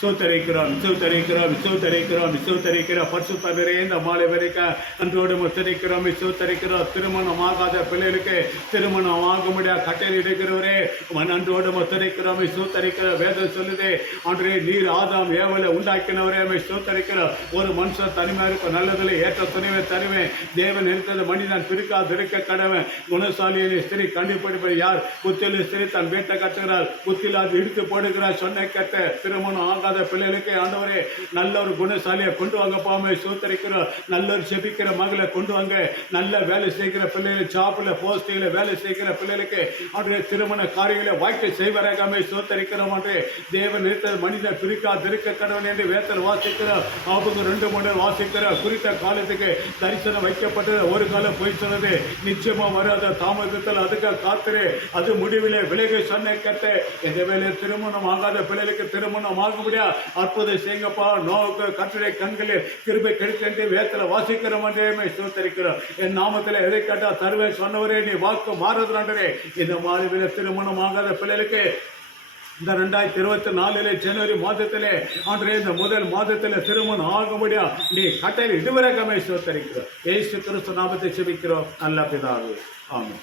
சோத்தரிக்கிறோம் விசோத்தரைக்கிறோம் விசோத்தரைக்கிறோம் விசோத்தரிக்கிறோம். பரிசுத்த இந்த மாலை வரைக்கும் அன்றோடு முத்தரிக்கிறோம் விசோத்தரைக்கிறோம். திருமணம் ஆகாத பிள்ளைகளுக்கு திருமணம் ஆக முடியாத கட்டளை இருக்கிறவரே அன்றோடு முத்தரிக்கிறோம் விசோத்தரிக்கிறோம். வேதம் சொல்லுதே அன்றே நீர் ஆதாம் ஏவலை உண்டாக்கினவரே விசோத்தரிக்கிறோம். ஒரு மனுஷன் தனிமையாக இருக்கும் நல்லதில் ஏற்ற துணைவை தருவேன். தேவன் இருந்தது மனிதன் பிரிக்காது திருக்க கடவன். குணசாலியின் ஸ்திரி கண்டுபிடிப்பது யார்? புத்தியில் ஸ்திரி தன் வீட்டை கட்டுகிறார் புத்தியில் அது இடித்து போடுகிறார் சொன்ன கட்ட திருமணம் ஆகாத பிள்ளைகளுக்கு ஆண்டவரே நல்ல ஒரு குணசாலியை கொண்டு வாங்க. பாமை சூத்தரிக்கிறோம் நல்ல ஒரு செபிக்கிற மகளை கொண்டு வாங்க. நல்ல வேலை செய்கிற பிள்ளைகள் ஜாப்பில் போஸ்டிங்கில் வேலை செய்கிற பிள்ளைகளுக்கு அவருடைய திருமண காரியங்களை வாழ்க்கை செய்வராகாமே சோத்தரிக்கிறோம் என்று தேவன் நிறுத்தது மனிதன் பிரிக்கா திருக்க கடவுள் என்று வேத்தல் வாசிக்கிறோம் அவங்க ரெண்டு மூணு வாசிக்கிறோம் குறித்த காலத்துக்கு தரிசனம் வைக்கப்பட்டது. ஒரு காலம் போய் சொன்னது நிச்சயமா வராத தாமதத்தில் அதுக்கு காத்துரு. அது முடிவில் விலகை சொன்ன கட்ட இந்த வேலை திருமணம் ஆகாத பிள்ளைகளுக்கு திருமணம் ஆக முடியா அற்புதம் செய்யுங்கப்பா நோக்கு கற்றுடைய கண்களில் கிருபை கிடைத்தென்று வேத்தில் வாசிக்கிறோம் என்றே சுத்தரிக்கிறோம் என் நாமத்தில் எதை கேட்டா தருவேன் சொன்னவரே நீ வாக்கு மாறுதுன்றே இந்த மாதிரி திருமணம் ஆகாத பிள்ளைகளுக்கு இந்த ரெண்டாயிரத்தி இருபத்தி நாலுல ஜனவரி மாதத்திலே அன்றைய இந்த முதல் மாதத்தில் திருமணம் ஆகும்படியா நீ கட்டையில் இதுவரை கமேஷ் சோத்தரிக்கிறோம் ஏசு கிறிஸ்து நாமத்தை செபிக்கிறோம். நல்ல பிதாவே. ஆமாம்